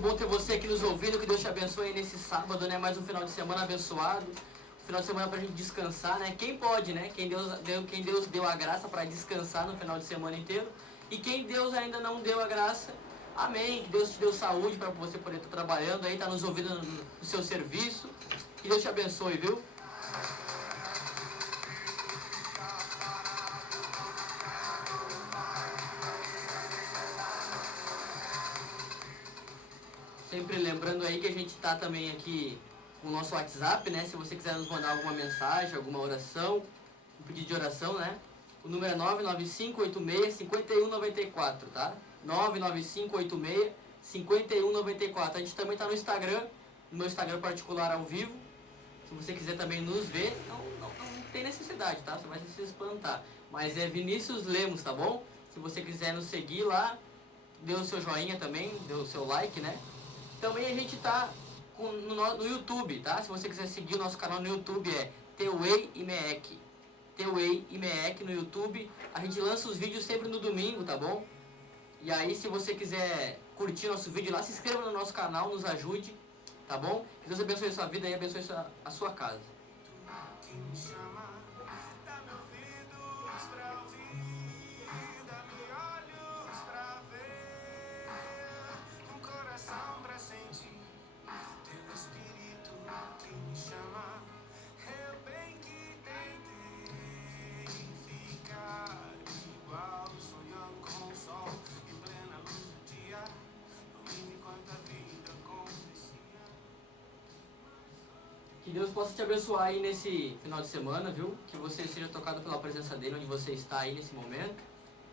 bom ter você aqui nos ouvindo, que Deus te abençoe aí nesse sábado, né? Mais um final de semana abençoado. Final de semana pra gente descansar, né? Quem pode, né? Quem Deus deu a graça para descansar no final de semana inteiro. E quem Deus ainda não deu a graça, amém. Que Deus te deu saúde para você poder estar trabalhando aí, tá nos ouvindo no seu serviço. Que Deus te abençoe, viu? Sempre lembrando aí que a gente está também aqui com o nosso WhatsApp, né? Se você quiser nos mandar alguma mensagem, alguma oração, um pedido de oração, né? O número é 99586-5194, tá? 99586-5194. A gente também está no Instagram, no meu Instagram particular ao vivo. Se você quiser também nos ver, não tem necessidade, tá? Você vai se espantar. Mas é Vinícius Lemos, tá bom? Se você quiser nos seguir lá, dê o seu joinha também, dê o seu like, né? Também a gente tá no YouTube, tá? Se você quiser seguir o nosso canal no YouTube é Teuei Imeec. Teuei Imeec no YouTube. A gente lança os vídeos sempre no domingo, tá bom? E aí se você quiser curtir nosso vídeo lá, se inscreva no nosso canal, nos ajude, tá bom? Que Deus abençoe a sua vida e abençoe a sua casa. Que Deus possa te abençoar aí nesse final de semana, viu? Que você seja tocado pela presença dele onde você está aí nesse momento.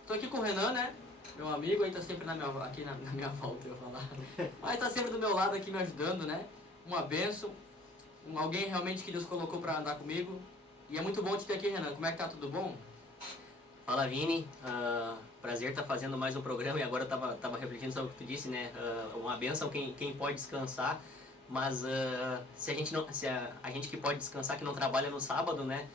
Estou aqui com o Renan, né? Meu amigo, aí tá sempre aqui na minha volta, eu ia falar. Mas tá sempre do meu lado aqui me ajudando, né? Uma bênção. Alguém realmente que Deus colocou para andar comigo. E é muito bom te ter aqui, Renan. Como é que tá? Tudo bom? Fala, Vini. Prazer estar fazendo mais um programa. E agora eu tava refletindo sobre o que tu disse, né? Uma bênção quem pode descansar. Mas se a gente que pode descansar, que não trabalha no sábado, né?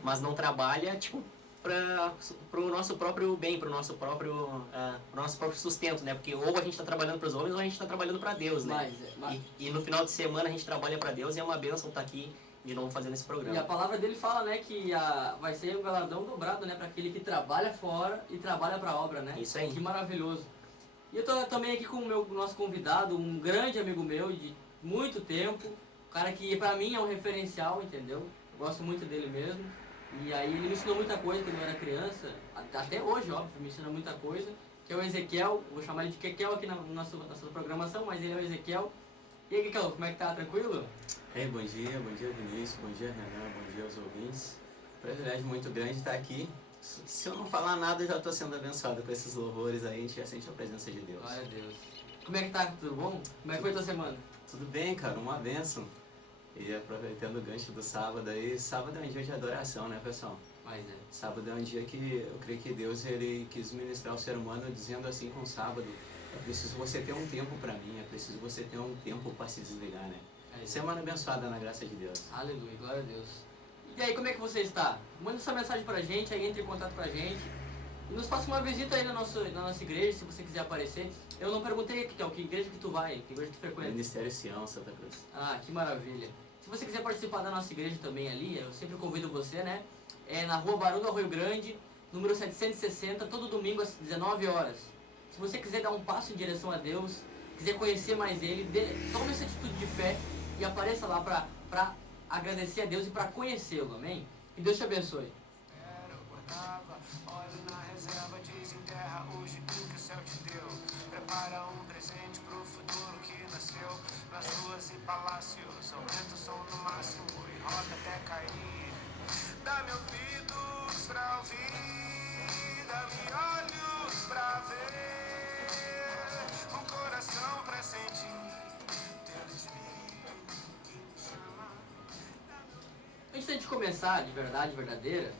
Mas não trabalha, tipo, para o nosso próprio bem, para o nosso próprio sustento, né? Porque ou a gente está trabalhando para os homens ou a gente está trabalhando para Deus, né? E no final de semana a gente trabalha para Deus e é uma bênção estar aqui de novo fazendo esse programa. E a palavra dele fala, né, que vai ser um galardão dobrado, né? Para aquele que trabalha fora e trabalha para a obra, né? Isso aí. Que maravilhoso. E eu tô também aqui com o nosso convidado, um grande amigo meu de muito tempo, um cara que pra mim é um referencial, entendeu? Eu gosto muito dele mesmo. E aí ele me ensinou muita coisa quando eu era criança, até hoje, óbvio, me ensina muita coisa, que é o Ezequiel, vou chamar ele de Kekel aqui na nossa programação, mas ele é o Ezequiel. E aí, Kekel, como é que tá? Tranquilo? Bom dia Vinícius, bom dia Renan, bom dia aos ouvintes. Privilégio muito grande estar aqui. Se eu não falar nada, eu já estou sendo abençoado com esses louvores aí, a gente já sente a presença de Deus. Glória a Deus. Como é que tá? Tudo bom? Como é que foi a tua semana? Tudo bem, cara, uma bênção. E aproveitando o gancho do sábado aí, sábado é um dia de adoração, né, pessoal? Mas é. Sábado é um dia que eu creio que Deus ele quis ministrar ao ser humano dizendo assim com o sábado: é preciso você ter um tempo para mim, é preciso você ter um tempo para se desligar, né? Semana abençoada na graça de Deus. Aleluia, glória a Deus. E aí, como é que você está? Manda essa mensagem pra gente, aí entre em contato com a gente. E nos faça uma visita aí na nossa igreja, se você quiser aparecer. Eu não perguntei que igreja que tu vai, que igreja que tu frequenta. Ministério Sião, Santa Cruz. Ah, que maravilha. Se você quiser participar da nossa igreja também ali, eu sempre convido você, né? É na rua Barão do Arroio Grande, número 760, todo domingo às 19 horas. Se você quiser dar um passo em direção a Deus, quiser conhecer mais Ele, tome essa atitude de fé e apareça lá para agradecer a Deus e para conhecê-lo, amém? Que Deus te abençoe. Olha na reserva, diz em terra hoje o que o céu te deu. Prepara um presente pro futuro que nasceu. Nas ruas e palácios, aumenta o som no máximo e roda até cair. Dá-me ouvidos pra ouvir, dá-me olhos pra ver, um coração pra sentir teu espírito que me chama. Antes de começar de verdade, verdadeira,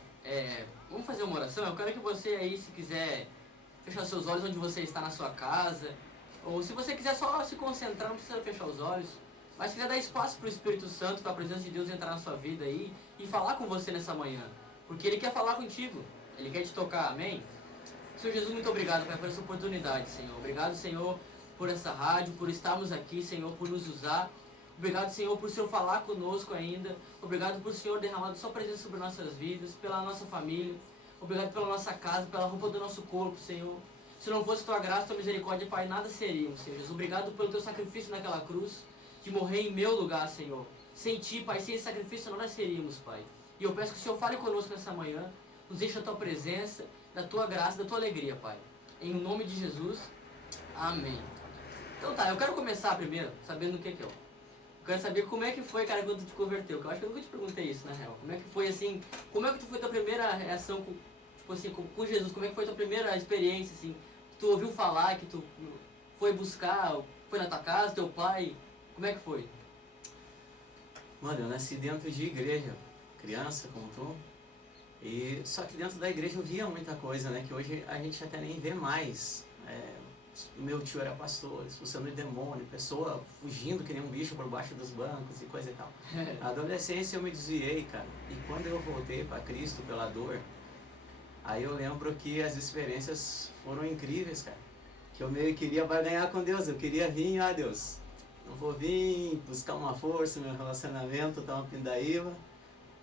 vamos fazer uma oração. Eu quero que você aí, se quiser, fechar seus olhos onde você está na sua casa, ou se você quiser só se concentrar, não precisa fechar os olhos, mas se quiser dar espaço para o Espírito Santo, para a presença de Deus entrar na sua vida aí e falar com você nessa manhã, porque Ele quer falar contigo, Ele quer te tocar, amém? Senhor Jesus, muito obrigado, Pai, por essa oportunidade, Senhor. Obrigado, Senhor, por essa rádio, por estarmos aqui, Senhor, por nos usar. Obrigado, Senhor, por o Senhor falar conosco ainda. Obrigado por o Senhor derramar sua presença sobre nossas vidas, pela nossa família. Obrigado pela nossa casa, pela roupa do nosso corpo, Senhor. Se não fosse tua graça, tua misericórdia, Pai, nada seríamos, Senhor Jesus. Obrigado pelo teu sacrifício naquela cruz, de morrer em meu lugar, Senhor. Sem ti, Pai, sem esse sacrifício, nós seríamos, Pai. E eu peço que o Senhor fale conosco nessa manhã, nos deixe a tua presença, da tua graça, da tua alegria, Pai. Em nome de Jesus, amém. Então tá, eu quero começar primeiro, sabendo o que é que eu quero saber como é que foi, cara, quando tu te converteu. Que eu acho que eu nunca te perguntei isso, na real. Como é que foi, assim, como é que foi tua primeira reação com, tipo assim, com Jesus? Como é que foi tua primeira experiência, assim? Que tu ouviu falar, que tu foi buscar, foi na tua casa, teu pai? Como é que foi? Mano, eu nasci dentro de igreja, criança, como tu. E só que dentro da igreja eu via muita coisa, né? Que hoje a gente até nem vê mais. Meu tio era pastor, expulsando o demônio, pessoa fugindo que nem um bicho por baixo dos bancos e coisa e tal. Na adolescência eu me desviei, cara. E quando eu voltei para Cristo pela dor, aí eu lembro que as experiências foram incríveis, cara. Que eu meio queria barganhar com Deus, eu queria vir, Deus, não vou vir buscar uma força, meu relacionamento tá uma pindaíba.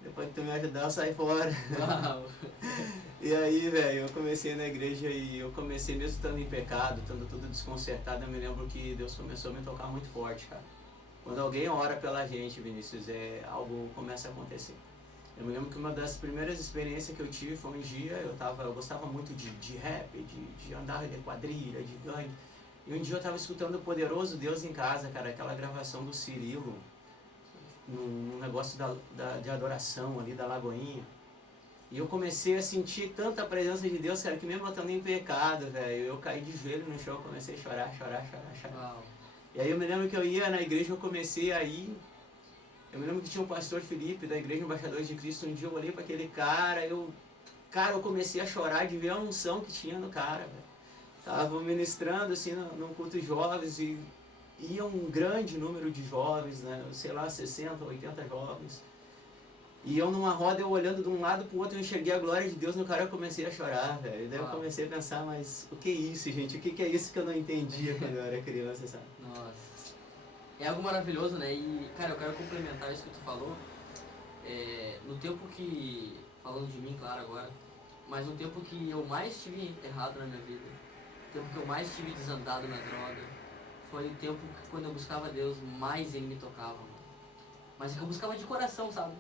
Depois que tu me ajudar, eu saí fora. Uau. E aí, velho, eu comecei na igreja e eu comecei mesmo estando em pecado, estando tudo desconcertado. Eu me lembro que Deus começou a me tocar muito forte, cara. Quando alguém ora pela gente, Vinícius, algo começa a acontecer. Eu me lembro que uma das primeiras experiências que eu tive foi um dia, eu gostava muito de rap, de andar de quadrilha, de gangue. E um dia eu tava escutando o Poderoso Deus em casa, cara, aquela gravação do Cirilo, num negócio de adoração ali da Lagoinha. E eu comecei a sentir tanta presença de Deus, cara, que mesmo eu estando em pecado, velho, eu caí de joelho no chão, comecei a chorar. Uau. E aí eu me lembro que eu ia na igreja, eu comecei a ir. Eu me lembro que tinha um pastor Felipe, da Igreja Embaixadores de Cristo. Um dia eu olhei para aquele cara, eu comecei a chorar de ver a unção que tinha no cara, velho. Tava ministrando assim num culto de jovens e ia um grande número de jovens, né? Sei lá, 60, 80 jovens. E eu numa roda, eu olhando de um lado pro outro, eu enxerguei a glória de Deus no cara, eu comecei a chorar, velho. Daí eu comecei a pensar, mas o que é isso, gente? O que é isso que eu não entendia quando eu era criança, sabe? Nossa. É algo maravilhoso, né? E, cara, eu quero complementar isso que tu falou. No tempo que, falando de mim, claro, agora, mas no tempo que eu mais estive errado na minha vida, o tempo que eu mais estive desandado na droga, foi o tempo que quando eu buscava Deus, mais Ele me tocava. Mas que eu buscava de coração, sabe?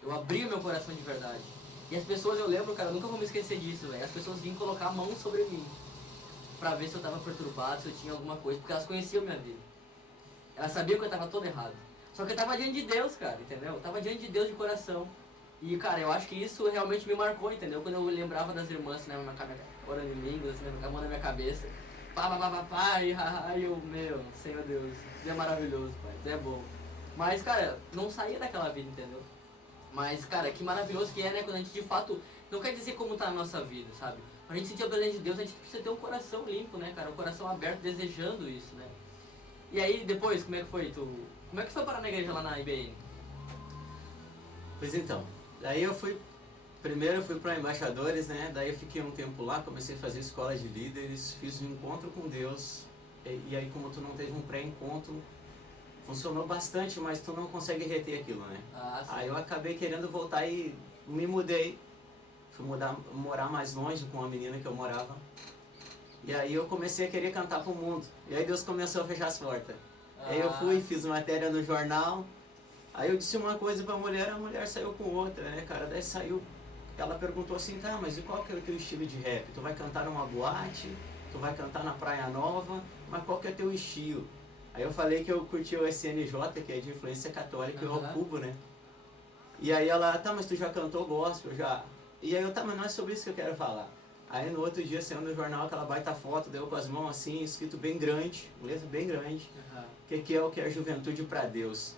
Eu abria o meu coração de verdade. E as pessoas, eu lembro, cara, eu nunca vou me esquecer disso, velho. As pessoas vinham colocar a mão sobre mim pra ver se eu tava perturbado, se eu tinha alguma coisa, porque elas conheciam minha vida. Elas sabiam que eu tava todo errado. Só que eu tava diante de Deus, cara, entendeu? Eu tava diante de Deus de coração. E, cara, eu acho que isso realmente me marcou, entendeu? Quando eu lembrava das irmãs, né, orando em línguas, assim, com a mão na minha cabeça. E eu, meu, Senhor Deus, isso é maravilhoso, pai, isso é bom. Mas, cara, não saía daquela vida, entendeu? Mas, cara, que maravilhoso que é, né, quando a gente de fato, não quer dizer como tá a nossa vida, sabe? Pra gente sentir a presença de Deus, a gente precisa ter um coração limpo, né, cara? Um coração aberto, desejando isso, né? E aí, depois, como é que foi? Como é que foi parar na igreja lá na IBN? Pois então, daí primeiro eu fui para Embaixadores, né? Daí eu fiquei um tempo lá, comecei a fazer escola de líderes, fiz um encontro com Deus. E aí, como tu não teve um pré-encontro, funcionou bastante, mas tu não consegue reter aquilo, né? Ah, sim. Aí eu acabei querendo voltar e me mudei. Fui morar mais longe com a menina que eu morava. E aí eu comecei a querer cantar pro mundo. E aí Deus começou a fechar as portas. Aí eu fui, fiz matéria no jornal. Aí eu disse uma coisa pra mulher, a mulher saiu com outra, né, cara? Daí saiu, ela perguntou assim, tá, mas e qual que é o teu estilo de rap? Tu vai cantar numa boate? Tu vai cantar na Praia Nova? Mas qual que é teu estilo? Aí eu falei que eu curti o SNJ, que é de influência católica, e o Cubo, né? E aí ela, tá, mas tu já cantou gospel, já? E aí eu, tá, mas não é sobre isso que eu quero falar. Aí no outro dia, saiu no jornal aquela baita foto, deu com as mãos assim, escrito bem grande, letra bem grande, que é o que é juventude pra Deus.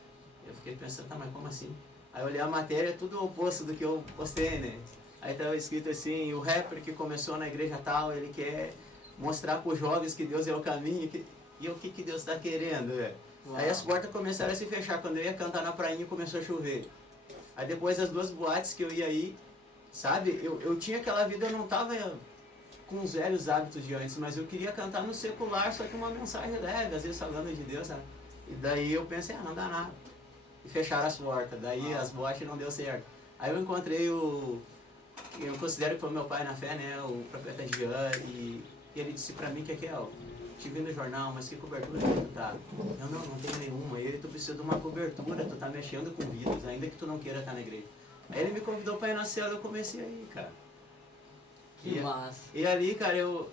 Eu fiquei pensando, tá, mas como assim? Aí eu olhei a matéria, tudo o oposto do que eu postei, né? Aí tava escrito assim, o rapper que começou na igreja tal, ele quer mostrar pros jovens que Deus é o caminho, e o que Deus tá querendo, velho? Aí as portas começaram a se fechar, quando eu ia cantar na prainha começou a chover. Aí depois as duas boates que eu ia ir, sabe, eu tinha aquela vida, eu não tava com os velhos hábitos de antes, mas eu queria cantar no secular, só que uma mensagem leve, às vezes falando de Deus, sabe? E daí eu pensei, não dá nada. E fecharam as portas, daí as botes não deu certo. Aí eu encontrei eu considero que foi meu pai na fé, né, o profeta Jean, e ele disse pra mim que ó, te vi no jornal, mas que cobertura que tu tá? Não tenho nenhuma. Ele, tu precisa de uma cobertura, tu tá mexendo com vidas, ainda que tu não queira estar na igreja. Aí ele me convidou pra ir na cela, eu comecei aí, cara. Que massa. E ali, cara, eu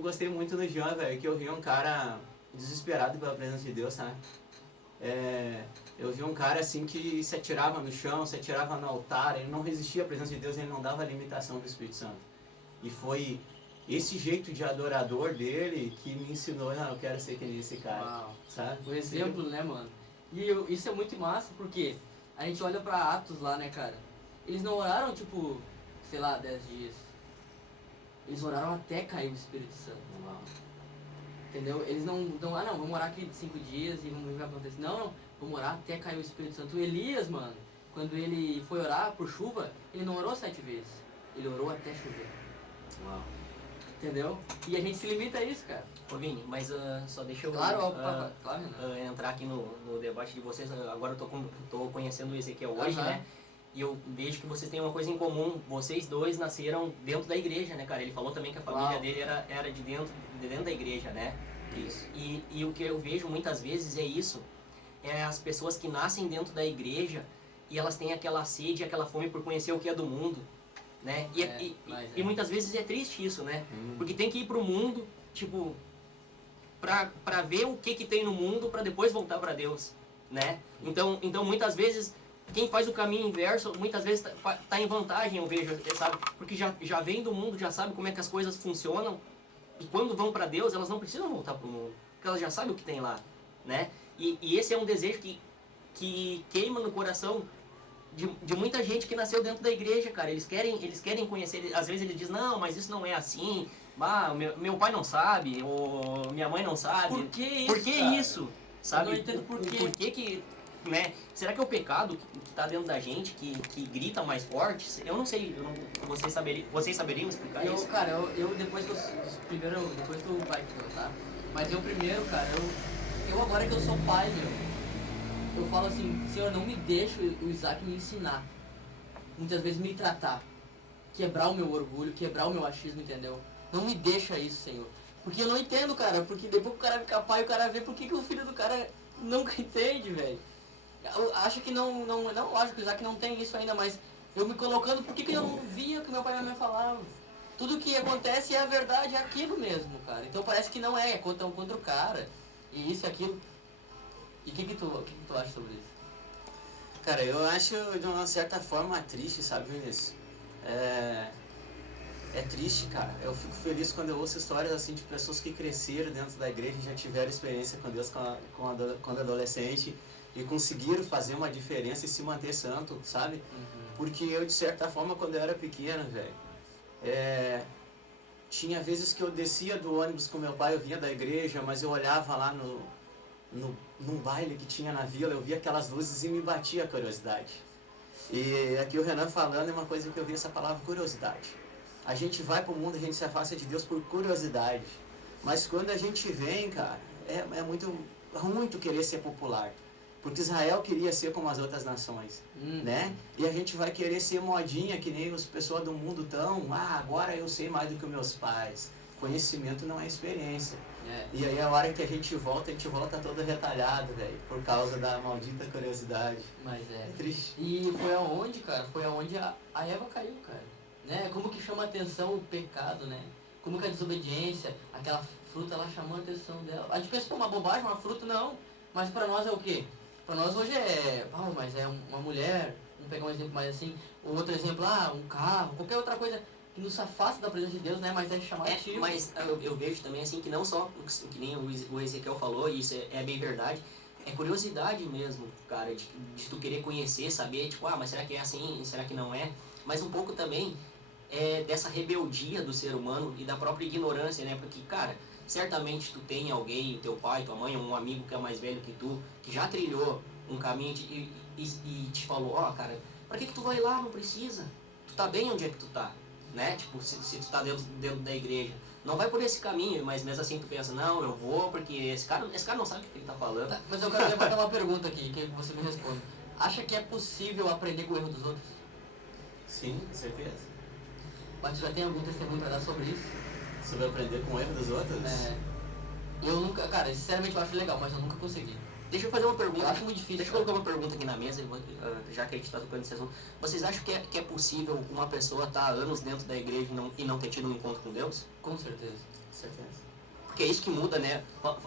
gostei muito do Jean, velho, que eu vi um cara desesperado pela presença de Deus, sabe? Eu vi um cara assim que se atirava no chão, se atirava no altar, ele não resistia à presença de Deus, ele não dava a limitação do Espírito Santo. E foi esse jeito de adorador dele que me ensinou, não, eu quero ser que nem esse cara, Uau. sabe? O exemplo, né, mano? E isso é muito massa porque a gente olha pra Atos lá, né, cara? Eles não oraram, tipo, sei lá, 10 dias. Eles oraram até cair o Espírito Santo. Uau. Entendeu? Eles não, vamos orar aqui 5 dias e vamos ver o que vai acontecer. Não, vamos orar até cair o Espírito Santo. O Elias, mano, quando ele foi orar por chuva, ele não orou 7 vezes. Ele orou até chover. Uau. Entendeu? E a gente se limita a isso, cara. Ô Vini, mas só deixa eu Claro, claro, Renan. entrar aqui no debate de vocês. Agora eu tô conhecendo o Ezequiel hoje, Aham. né? E eu vejo que vocês têm uma coisa em comum. Vocês dois nasceram dentro da igreja, né, cara? Ele falou também que a família Uau. dele era de dentro da igreja, né? Isso. E o que eu vejo muitas vezes é isso. É as pessoas que nascem dentro da igreja e elas têm aquela sede, aquela fome por conhecer o que é do mundo, né? E muitas vezes é triste isso, né? Porque tem que ir pro mundo, tipo, pra ver o que tem no mundo, pra depois voltar pra Deus, né? Então muitas vezes, quem faz o caminho inverso, muitas vezes tá em vantagem, eu vejo, sabe? Porque já vem do mundo, já sabe como é que as coisas funcionam, e quando vão pra Deus, elas não precisam voltar pro mundo, porque elas já sabem o que tem lá, né? E esse é um desejo que queima no coração de muita gente que nasceu dentro da igreja, cara. Eles querem conhecer, às vezes eles dizem, não, mas isso não é assim, meu pai não sabe, ou minha mãe não sabe. Por que isso, Por que cara? isso? Sabe? Eu não entendo por quê. Por que, né? Será que é o pecado que tá dentro da gente, que grita mais forte? Eu não sei, vocês saberiam explicar isso? Cara, eu depois que primeiro, depois tu vai, tá? Mas eu primeiro, cara, eu agora que eu sou pai, eu falo assim, Senhor, não me deixa o Isaac me ensinar. Muitas vezes me tratar. Quebrar o meu orgulho, quebrar o meu achismo, entendeu? Não me deixa isso, Senhor. Porque eu não entendo, cara. Porque depois que o cara fica pai, o cara vê por que o filho do cara nunca entende, velho. Acho que não, lógico, o Isaac não tem isso ainda, mas eu me colocando, por que eu não via o que meu pai e minha mãe falavam? Tudo que acontece é a verdade, é aquilo mesmo, cara. Então parece que não é contra o cara. E isso e aquilo. E o que tu acha sobre isso? Cara, eu acho de uma certa forma triste, sabe, Vinícius? É triste, cara. Eu fico feliz quando eu ouço histórias assim de pessoas que cresceram dentro da igreja e já tiveram experiência com Deus quando adolescente e conseguiram fazer uma diferença e se manter santo, sabe? Porque eu, de certa forma, quando eu era pequeno, velho, tinha vezes que eu descia do ônibus com meu pai, eu vinha da igreja, mas eu olhava lá num baile que tinha na vila, eu via aquelas luzes e me batia a curiosidade. E aqui o Renan falando é uma coisa que eu vi essa palavra, curiosidade. A gente vai pro mundo, a gente se afasta de Deus por curiosidade. Mas quando a gente vem, cara, é muito querer ser popular. Porque Israel queria ser como as outras nações, né? E a gente vai querer ser modinha, que nem as pessoas do mundo tão, agora eu sei mais do que os meus pais. Conhecimento não é experiência. E aí a hora que a gente volta todo retalhado, velho, por causa da maldita curiosidade. Mas É triste. E foi aonde, cara? Foi aonde a Eva caiu, cara. Né? Como que chama a atenção o pecado, né? Como que a desobediência, aquela fruta, ela chamou a atenção dela. A gente pensa que é uma bobagem, uma fruta, não. Mas pra nós é o quê? Pra nós hoje mas é uma mulher, vamos pegar um exemplo mais assim, outro exemplo, um carro, qualquer outra coisa que nos afasta da presença de Deus, né? Mas é chamativo. Mas eu vejo também assim que não só o que nem o Ezequiel falou, e isso é bem verdade, é curiosidade mesmo, cara, de tu querer conhecer, saber, tipo, mas será que é assim, será que não é? Mas um pouco também dessa rebeldia do ser humano e da própria ignorância, né? Porque, cara, certamente tu tem alguém, teu pai, tua mãe, um amigo que é mais velho que tu, que já trilhou um caminho e te falou, cara, pra que tu vai lá? Não precisa. Tu tá bem onde é que tu tá. né? Tipo, se tu tá dentro da igreja, não vai por esse caminho, mas mesmo assim tu pensa, não, eu vou porque esse cara não sabe o que ele tá falando. Tá, mas eu quero levantar uma pergunta aqui, que você me responda. Acha que é possível aprender com o erro dos outros? Sim, com certeza. Mas tu já tem algum testemunho pra dar sobre isso? Sobre aprender com o erro dos outros? Eu nunca, cara, sinceramente eu acho legal, mas eu nunca consegui. Deixa eu fazer uma pergunta. Eu acho muito difícil. Deixa eu colocar uma pergunta aqui na mesa, já que a gente está tocando nesse assunto. Vocês acham que é possível uma pessoa estar há anos dentro da igreja e não ter tido um encontro com Deus? Com certeza. Com certeza. Porque é isso que muda, né?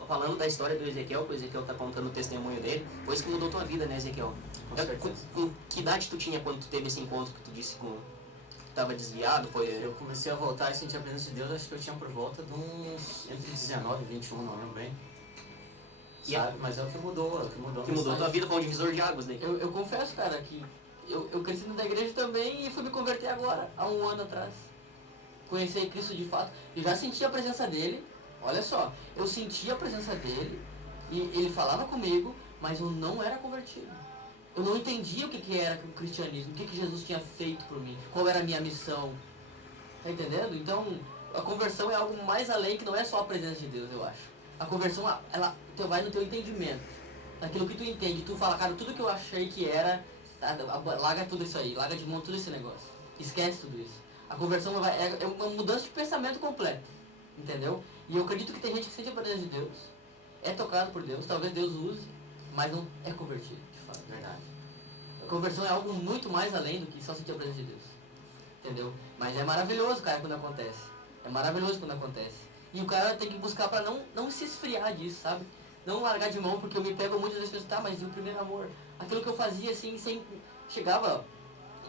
Falando da história do Ezequiel, que o Ezequiel está contando o testemunho dele, foi isso que mudou tua vida, né, Ezequiel? Com certeza. Com que idade tu tinha quando tu teve esse encontro que tu disse que estava desviado? Eu comecei a voltar e sentir a presença de Deus, acho que eu tinha por volta de uns entre 19 e 21, não lembro bem. Sabe? Mas é o que mudou, O que mudou tua vida foi um divisor de águas daí. Eu confesso, cara, que eu cresci dentro da igreja também e fui me converter agora, há um ano atrás. Conheci Cristo de fato e já senti a presença dele. Olha só, eu sentia a presença dele e ele falava comigo, mas eu não era convertido. Eu não entendia o que era o cristianismo, o que Jesus tinha feito por mim, qual era a minha missão. Tá entendendo? Então, a conversão é algo mais além, que não é só a presença de Deus, eu acho. A conversão, ela vai no teu entendimento. Naquilo que tu entende. Tu fala, cara, tudo que eu achei que era, tá, larga tudo isso aí, larga de mão tudo esse negócio. Esquece tudo isso. A conversão é uma mudança de pensamento completa. Entendeu? E eu acredito que tem gente que sente a presença de Deus, é tocado por Deus, talvez Deus use, mas não é convertido, de fato. Verdade. A conversão é algo muito mais além do que só sentir a presença de Deus. Entendeu? Mas é maravilhoso, cara, quando acontece. É maravilhoso quando acontece. E o cara tem que buscar pra não se esfriar disso, sabe? Não largar de mão, porque eu me pego muitas vezes e penso, tá, mas e o primeiro amor? Aquilo que eu fazia assim, sem... Chegava,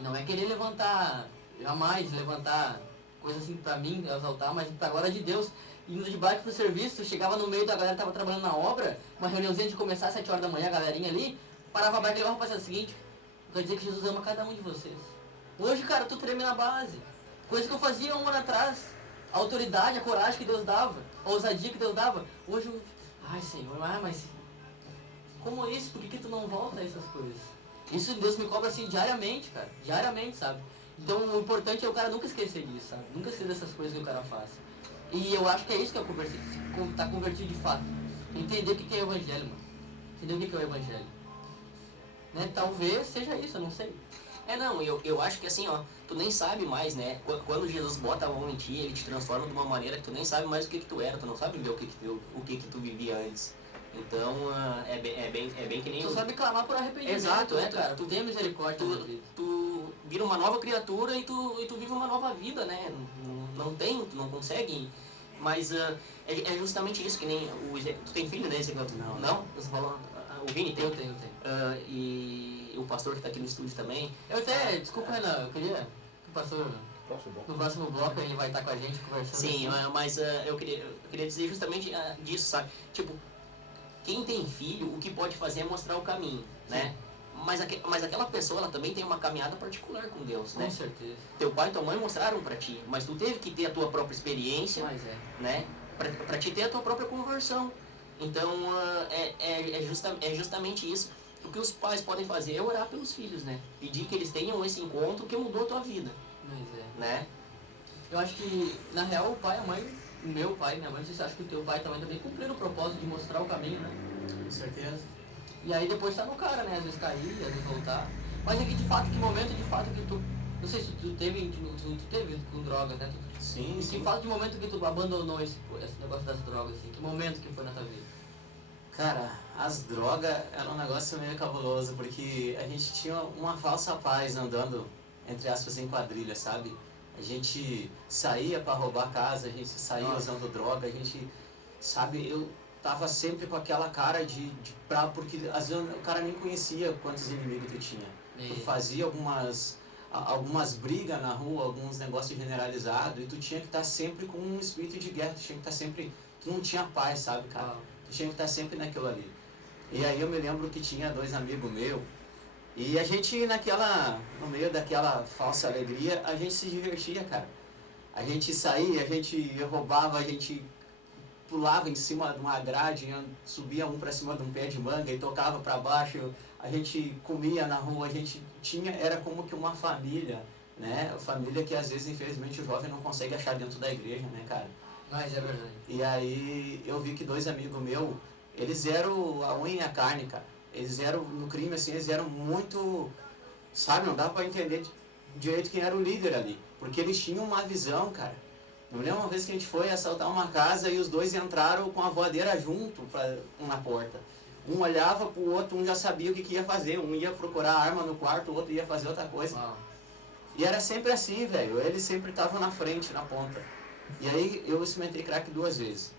não é querer levantar, jamais levantar coisa assim pra mim, exaltar, mas pra glória de Deus. Indo de bike pro serviço, chegava no meio da galera que tava trabalhando na obra, uma reuniãozinha de começar às 7 horas da manhã, a galerinha ali, parava a bike e levava pra fazer o seguinte, quer dizer que Jesus ama cada um de vocês. Hoje, cara, tu treme na base. Coisa que eu fazia um ano atrás. A autoridade, a coragem que Deus dava, a ousadia que Deus dava. Hoje eu... Ai, Senhor, mas... Como isso? Por que tu não volta a essas coisas? Isso Deus me cobra assim diariamente, cara. Diariamente, sabe? Então o importante é o cara nunca esquecer disso, sabe? Nunca esquecer dessas coisas que o cara faz. E eu acho que é isso que é convertido. Tá convertido de fato. Entender o que é o evangelho, mano. Entender o que é o evangelho. Né? Talvez seja isso, eu não sei. Não, eu acho que assim, ó, tu nem sabe mais, né? Quando Jesus bota a mão em ti, ele te transforma de uma maneira que tu nem sabe mais o que tu era, tu não sabe ver o que tu vivia antes. Então, é bem que nem... Tu sabe clamar por arrependimento, Exato, né, cara? Tu tem misericórdia da vida. Tu vira uma nova criatura e tu vive uma nova vida, né? Tu não consegue. Mas é justamente isso, que nem tu tem filho, né? Não? Você falou, o Vini tem? Eu tenho. E o pastor que tá aqui no estúdio também. Eu até, desculpa, Renan, eu queria que o pastor, no próximo bloco, ele vai estar com a gente conversando. Sim, assim. mas eu queria dizer justamente disso, sabe? Tipo, quem tem filho, o que pode fazer é mostrar o caminho, né? Mas aquela pessoa, ela também tem uma caminhada particular com Deus, né? Com certeza. Teu pai e tua mãe mostraram pra ti, mas tu teve que ter a tua própria experiência, Mas né? Pra te ter a tua própria conversão. Então, é justamente isso. O que os pais podem fazer é orar pelos filhos, né? Pedir que eles tenham esse encontro que mudou a tua vida, né? Eu acho que, na real, o pai e a mãe, o meu pai e minha mãe, você acha que o teu pai também cumpriram o propósito de mostrar o caminho, né? Com certeza. E aí depois tá no cara, né? Às vezes cair, às vezes voltar. Mas é que de fato, que momento de fato que tu... Não sei se tu teve com drogas, né? Sim, Que fato de momento que tu abandonou esse negócio das drogas, assim? Que momento que foi na tua vida? Cara, as drogas era um negócio meio cabuloso, porque a gente tinha uma falsa paz andando, entre aspas, em quadrilha, sabe? A gente saía pra roubar casa, a gente saía usando droga, a gente, sabe, eu tava sempre com aquela cara porque às vezes o cara nem conhecia quantos inimigos tu tinha. Tu fazia algumas brigas na rua, alguns negócios generalizados, e tu tinha que estar sempre com um espírito de guerra, tu tinha que estar sempre, tu não tinha paz, sabe, cara? Tu tinha que estar sempre naquilo ali. E aí eu me lembro que tinha 2 amigos meus, e a gente no meio daquela falsa alegria, a gente se divertia, cara. A gente saía, a gente roubava, a gente pulava em cima de uma grade, subia um pra cima de um pé de manga e tocava pra baixo, a gente comia na rua, a gente era como que uma família né? Família que às vezes, infelizmente, o jovem não consegue achar dentro da igreja, né, cara? Mas é verdade. E aí eu vi que 2 amigos meus, eles eram a unha e a carne, cara. Eles eram, no crime, assim, eles eram muito, sabe, não dá pra entender direito quem era o líder ali. Porque eles tinham uma visão, cara. Eu lembro uma vez que a gente foi assaltar uma casa e os 2 entraram com a voadeira junto na porta. Um olhava pro outro, um já sabia o que ia fazer. Um ia procurar arma no quarto, o outro ia fazer outra coisa. Uau. E era sempre assim, velho. Eles sempre estavam na frente, na ponta. E aí eu experimentei crack 2 vezes.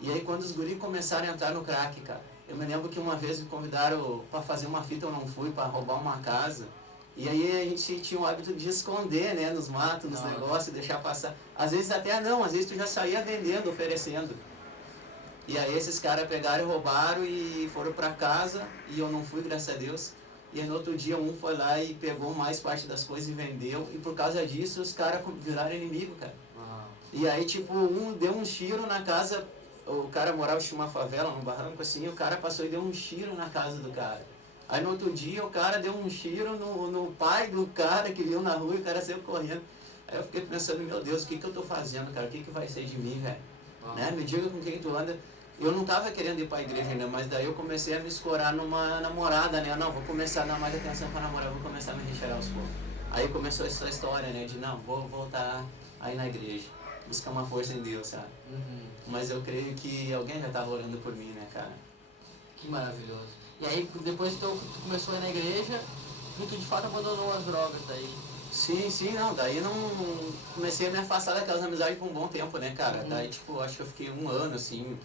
E aí quando os guris começaram a entrar no crack, cara, eu me lembro que uma vez me convidaram pra fazer uma fita, eu não fui, pra roubar uma casa. E aí a gente tinha o hábito de esconder, né, nos matos, nos negócios, deixar passar. Às vezes até não, às vezes tu já saía vendendo, oferecendo. E aí esses caras pegaram e roubaram e foram pra casa, e eu não fui, graças a Deus. E aí no outro dia um foi lá e pegou mais parte das coisas e vendeu. E por causa disso os caras viraram inimigo, cara. E aí tipo, um deu um tiro na casa, o cara morava em uma favela, num barranco assim, e o cara passou e deu um tiro na casa do cara. Aí no outro dia o cara deu um tiro no pai do cara que viu na rua e o cara saiu correndo. Aí eu fiquei pensando, meu Deus, o que eu tô fazendo, cara? O que vai ser de mim, velho? Né? Me diga com quem tu anda. Eu não tava querendo ir pra igreja ainda, mas daí eu comecei a me escorar numa namorada, né? Não, vou começar a dar mais atenção pra namorar, vou começar a me recheirar aos poucos. Aí começou essa história, né? De não, vou voltar aí na igreja, buscar uma força em Deus, sabe? Mas eu creio que alguém já tava orando por mim, né, cara? Que maravilhoso. E aí, depois que tu começou a ir na igreja, tu de fato abandonou as drogas daí. Sim, não, daí não comecei a me afastar daquelas amizades por um bom tempo, né, cara? Daí, tipo, acho que eu fiquei 1 ano, assim.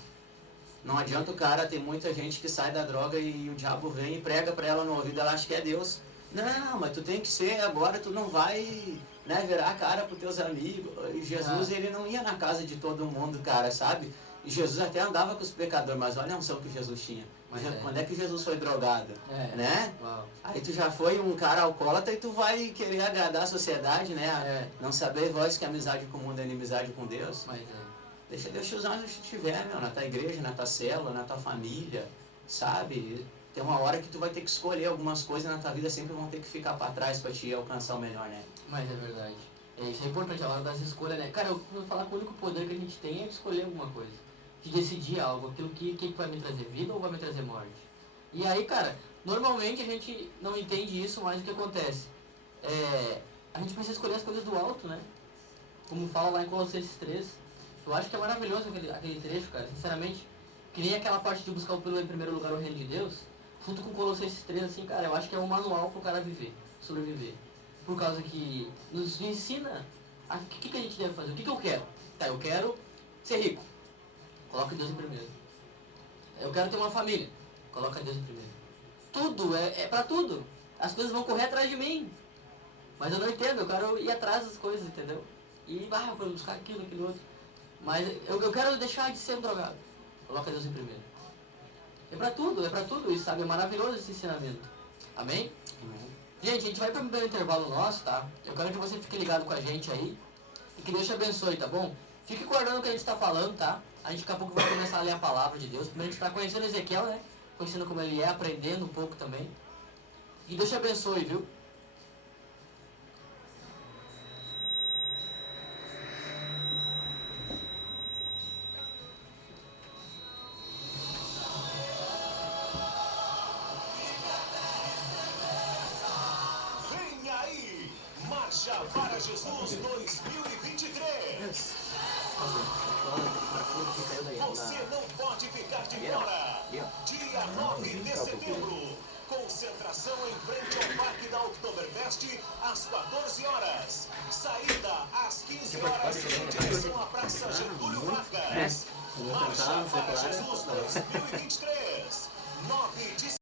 Não adianta o cara, tem muita gente que sai da droga e o diabo vem e prega pra ela no ouvido, ela acha que é Deus. Não, mas tu tem que ser, agora tu não vai, né, virar a cara pros teus amigos. E Jesus, ele não ia na casa de todo mundo, cara, sabe? E Jesus até andava com os pecadores, mas olha a unção que Jesus tinha. Quando é que Jesus foi drogado? Né? Uau. Aí tu já foi um cara alcoólatra e tu vai querer agradar a sociedade, né? Não saber, voz, que amizade com o mundo é inimizade com Deus. Mas Deixa Deus te usar onde estiver, meu, na tua igreja, na tua célula, na tua família, sabe? Tem uma hora que tu vai ter que escolher algumas coisas na tua vida, sempre vão ter que ficar pra trás pra te alcançar o melhor, né? Mas é verdade. Isso é importante, a hora das escolhas, né? Cara, eu vou falar que o único poder que a gente tem é de escolher alguma coisa. De decidir algo, aquilo que vai me trazer vida ou vai me trazer morte. E aí, cara, normalmente a gente não entende isso, mas o que acontece? A gente precisa escolher as coisas do alto, né? Como fala lá em Colossenses 3. Eu acho que é maravilhoso aquele trecho, cara, sinceramente. Que nem aquela parte de buscar em primeiro lugar o reino de Deus, junto com Colossenses 3, assim, cara, eu acho que é um manual pro cara viver, sobreviver. Por causa que nos ensina o que a gente deve fazer, o que eu quero. Tá, eu quero ser rico. Coloca Deus em primeiro. Eu quero ter uma família. Coloca Deus em primeiro. Tudo, é pra tudo. As coisas vão correr atrás de mim. Mas eu não entendo, eu quero ir atrás das coisas, entendeu? E para buscar aquilo outro. Mas eu quero deixar de ser um drogado. Coloca Deus em primeiro. É pra tudo isso, sabe? É maravilhoso esse ensinamento. Amém? Gente, a gente vai para o primeiro intervalo nosso, tá? Eu quero que você fique ligado com a gente aí. E que Deus te abençoe, tá bom? Fique guardando o que a gente está falando, tá? A gente daqui a pouco vai começar a ler a palavra de Deus. Primeiro a gente está conhecendo Ezequiel, né? Conhecendo como ele é, aprendendo um pouco também. E Deus te abençoe, viu? Vem aí! Marcha para Jesus 2023! Você não pode ficar de fora! Dia 9 de setembro, concentração em frente ao Parque da Oktoberfest às 14 horas. Saída às 15 horas em direção à Praça Getúlio Vargas. Marcha para Jesus 2023, 9 de